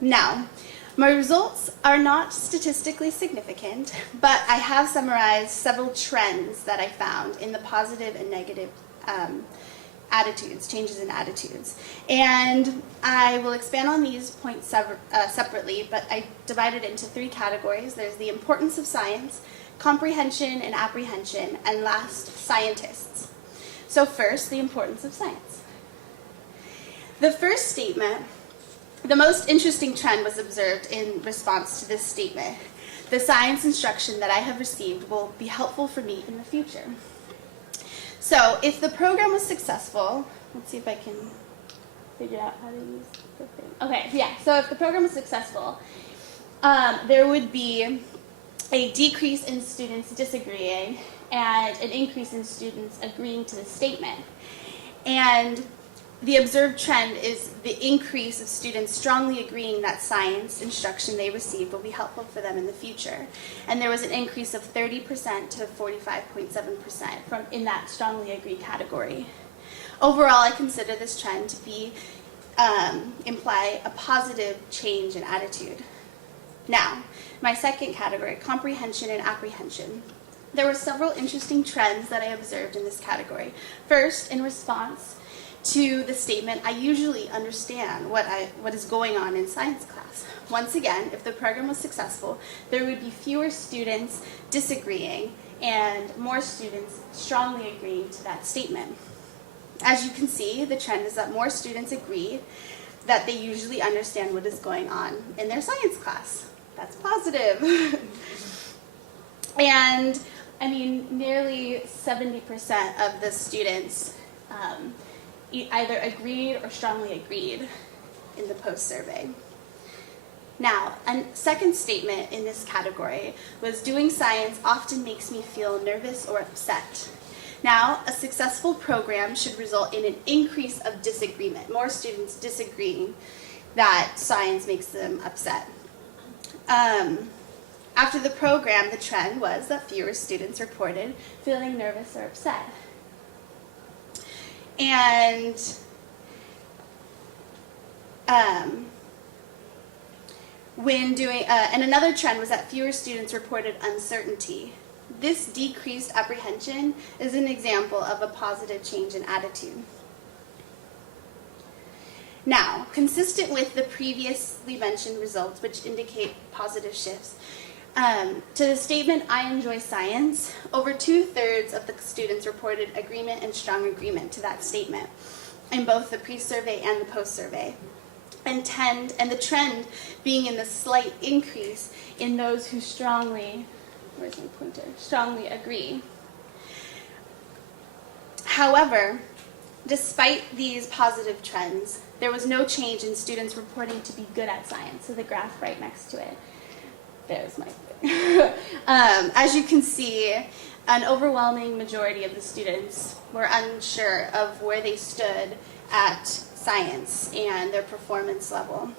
Now, my results are not statistically significant, but I have summarized several trends that I found in the positive and negative attitudes, changes in attitudes. And I will expand on these points separately, but I divided it into three categories. There's the importance of science, comprehension and apprehension, and last, scientists. So first, the importance of science. The first statement, the most interesting trend was observed in response to this statement. The science instruction that I have received will be helpful for me in the future. So if the program was successful, let's see if I can figure out how to use the thing. Okay, yeah, so if the program was successful, there would be a decrease in students disagreeing and an increase in students agreeing to the statement. And the observed trend is the increase of students strongly agreeing that science instruction they receive will be helpful for them in the future. And there was an increase of 30% to 45.7% in that strongly agree category. Overall, I consider this trend to be imply a positive change in attitude. Now, my second category, comprehension and apprehension. There were several interesting trends that I observed in this category. First, in response to the statement, I usually understand what is going on in science class. Once again, if the program was successful, there would be fewer students disagreeing and more students strongly agreeing to that statement. As you can see, the trend is that more students agree that they usually understand what is going on in their science class. That's positive. And I mean, nearly 70% of the students either agreed or strongly agreed in the post-survey. Now, a second statement in this category was doing science often makes me feel nervous or upset. Now, a successful program should result in an increase of disagreement, more students disagreeing that science makes them upset. After the program, the trend was that fewer students reported feeling nervous or upset. And and another trend was that fewer students reported uncertainty. This decreased apprehension is an example of a positive change in attitude. Now, consistent with the previously mentioned results, which indicate positive shifts, to the statement, I enjoy science, over 2/3 of the students reported agreement and strong agreement to that statement in both the pre-survey and the post-survey. And the trend being in the slight increase in those who strongly agree. However, despite these positive trends, there was no change in students reporting to be good at science. So the graph right next to it, there's my thing. As you can see, an overwhelming majority of the students were unsure of where they stood at science and their performance level.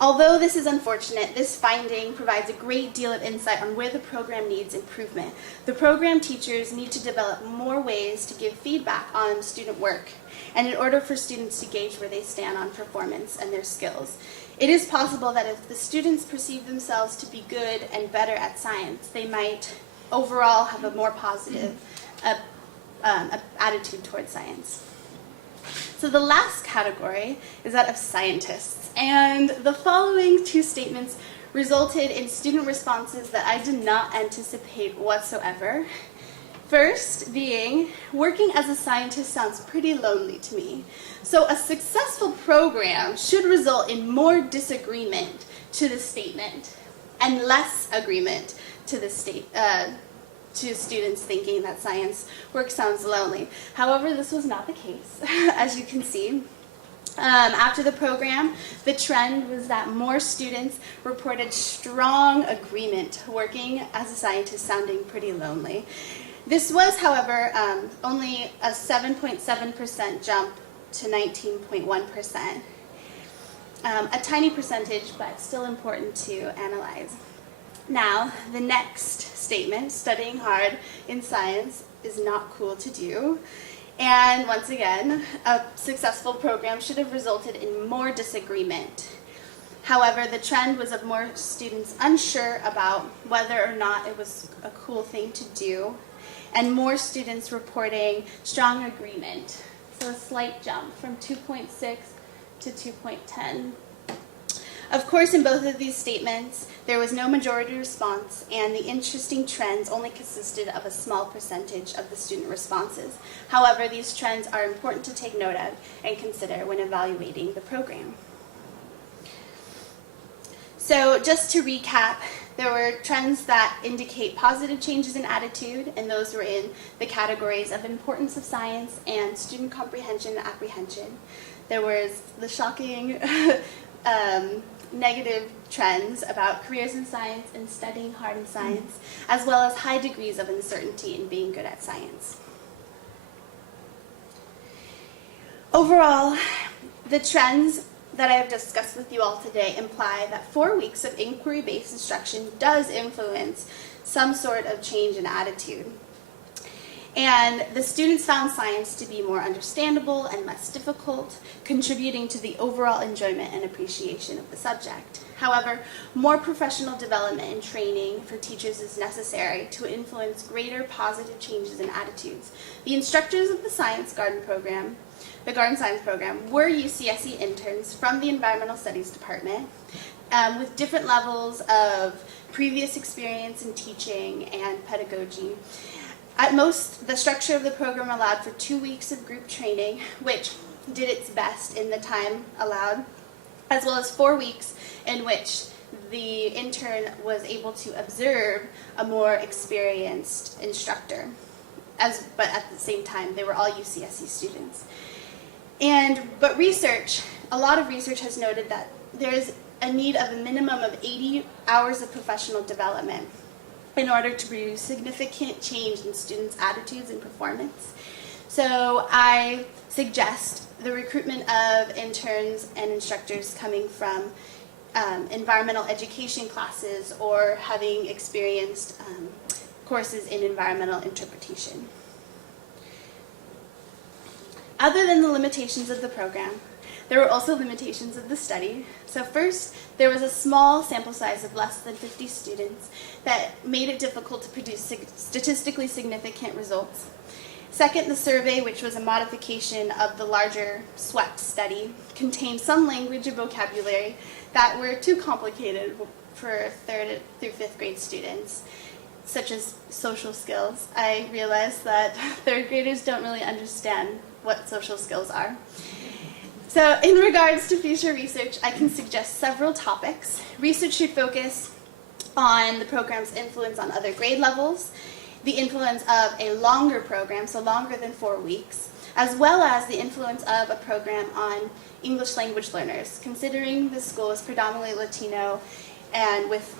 Although this is unfortunate, this finding provides a great deal of insight on where the program needs improvement. The program teachers need to develop more ways to give feedback on student work, and in order for students to gauge where they stand on performance and their skills. It is possible that if the students perceive themselves to be good and better at science, they might overall have a more positive attitude towards science. So the last category is that of scientists, and the following two statements resulted in student responses that I did not anticipate whatsoever. First being, working as a scientist sounds pretty lonely to me. So a successful program should result in more disagreement to the statement and less agreement to the to students thinking that science work sounds lonely. However, this was not the case, as you can see. After the program, the trend was that more students reported strong agreement working as a scientist sounding pretty lonely. This was, however, only a 7.7% jump to 19.1%. A tiny percentage, but still important to analyze. Now, the next statement, studying hard in science is not cool to do. And once again, a successful program should have resulted in more disagreement. However, the trend was of more students unsure about whether or not it was a cool thing to do, and more students reporting strong agreement. So a slight jump from 2.6 to 2.10. Of course, in both of these statements, there was no majority response, and the interesting trends only consisted of a small percentage of the student responses. However, these trends are important to take note of and consider when evaluating the program. So just to recap, there were trends that indicate positive changes in attitude, and those were in the categories of importance of science and student comprehension and apprehension. There was the shocking negative trends about careers in science and studying hard in science, as well as high degrees of uncertainty in being good at science. Overall, the trends that I have discussed with you all today imply that 4 weeks of inquiry-based instruction does influence some sort of change in attitude. And the students found science to be more understandable and less difficult, contributing to the overall enjoyment and appreciation of the subject. However, more professional development and training for teachers is necessary to influence greater positive changes in attitudes. The instructors of the Garden Science Program, were UCSC interns from the Environmental Studies Department with different levels of previous experience in teaching and pedagogy. At most, the structure of the program allowed for 2 weeks of group training, which did its best in the time allowed, as well as 4 weeks in which the intern was able to observe a more experienced instructor. But at the same time, they were all UCSC students. But research, a lot of research has noted that there's a need of a minimum of 80 hours of professional development in order to produce significant change in students' attitudes and performance. So I suggest the recruitment of interns and instructors coming from environmental education classes or having experienced courses in environmental interpretation. Other than the limitations of the program, there were also limitations of the study. So first, there was a small sample size of less than 50 students that made it difficult to produce statistically significant results. Second, the survey, which was a modification of the larger SWEP study, contained some language and vocabulary that were too complicated for 3rd through 5th grade students, such as social skills. I realized that 3rd graders don't really understand what social skills are. So in regards to future research, I can suggest several topics. Research should focus on the program's influence on other grade levels, the influence of a longer program, so longer than 4 weeks, as well as the influence of a program on English language learners. Considering the school is predominantly Latino and with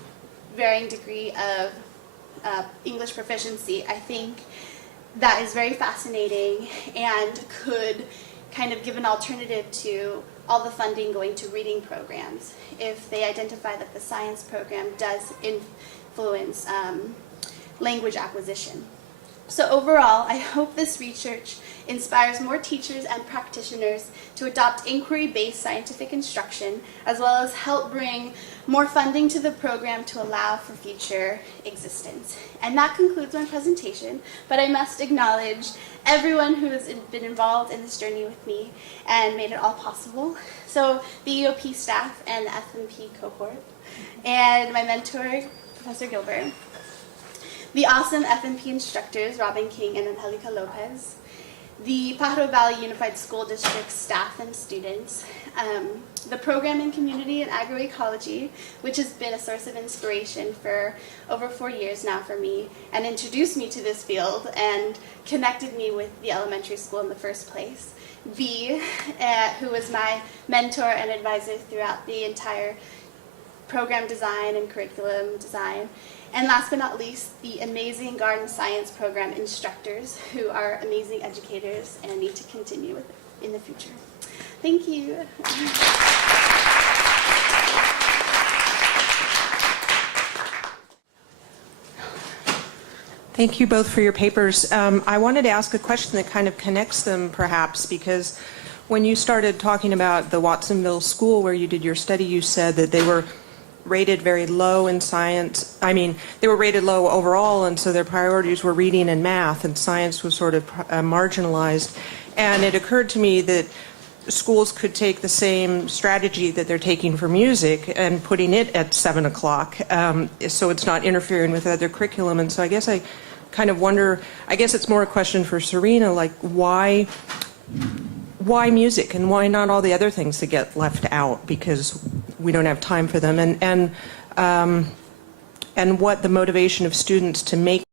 varying degree of English proficiency, I think that is very fascinating and could kind of give an alternative to all the funding going to reading programs if they identify that the science program does influence language acquisition. So overall, I hope this research inspires more teachers and practitioners to adopt inquiry-based scientific instruction, as well as help bring more funding to the program to allow for future existence. And that concludes my presentation, but I must acknowledge everyone who has been involved in this journey with me and made it all possible. So the EOP staff and the FMP cohort, and my mentor, Professor Gilbert, the awesome FMP instructors, Robin King and Angelica Lopez, the Pajaro Valley Unified School District staff and students, the program in community and agroecology, which has been a source of inspiration for over 4 years now for me, and introduced me to this field and connected me with the elementary school in the first place. V, who was my mentor and advisor throughout the entire program design and curriculum design. And last but not least, the amazing Garden Science Program instructors who are amazing educators and need to continue with it in the future. Thank you. Thank you both for your papers. I wanted to ask a question that kind of connects them perhaps, because When you started talking about the Watsonville school where you did your study, you said that they were rated very low in science. I mean, they were rated low overall, and so their priorities were reading and math, and science was sort of marginalized. And it occurred to me that schools could take the same strategy that they're taking for music and putting it at 7 o'clock, so it's not interfering with other curriculum. And so I guess I kind of wonder, I guess it's more a question for Serena, like why music and why not all the other things that get left out because we don't have time for them, and what the motivation of students to make